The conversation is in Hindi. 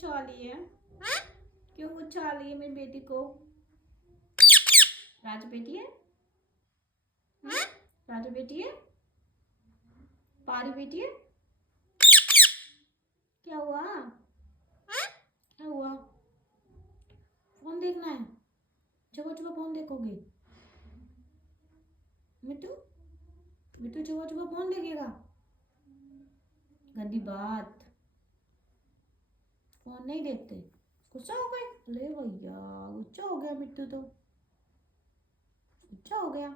उछाली है? क्यों उछाली है मेरी बेटी को? राजू बेटी है? राजू बेटी है? पारी बेटी है? क्या हुआ? क्या हुआ? फोन देखना है? चुपा चुपा फोन देखोगे? मिट्टू मिट्टू चुपा चुपा फोन देखेगा? गंदी बात। फोन नहीं देखते। गुस्सा हो गए? ले भैया गुस्सा हो गया मिट्टू तो गुस्सा हो गया।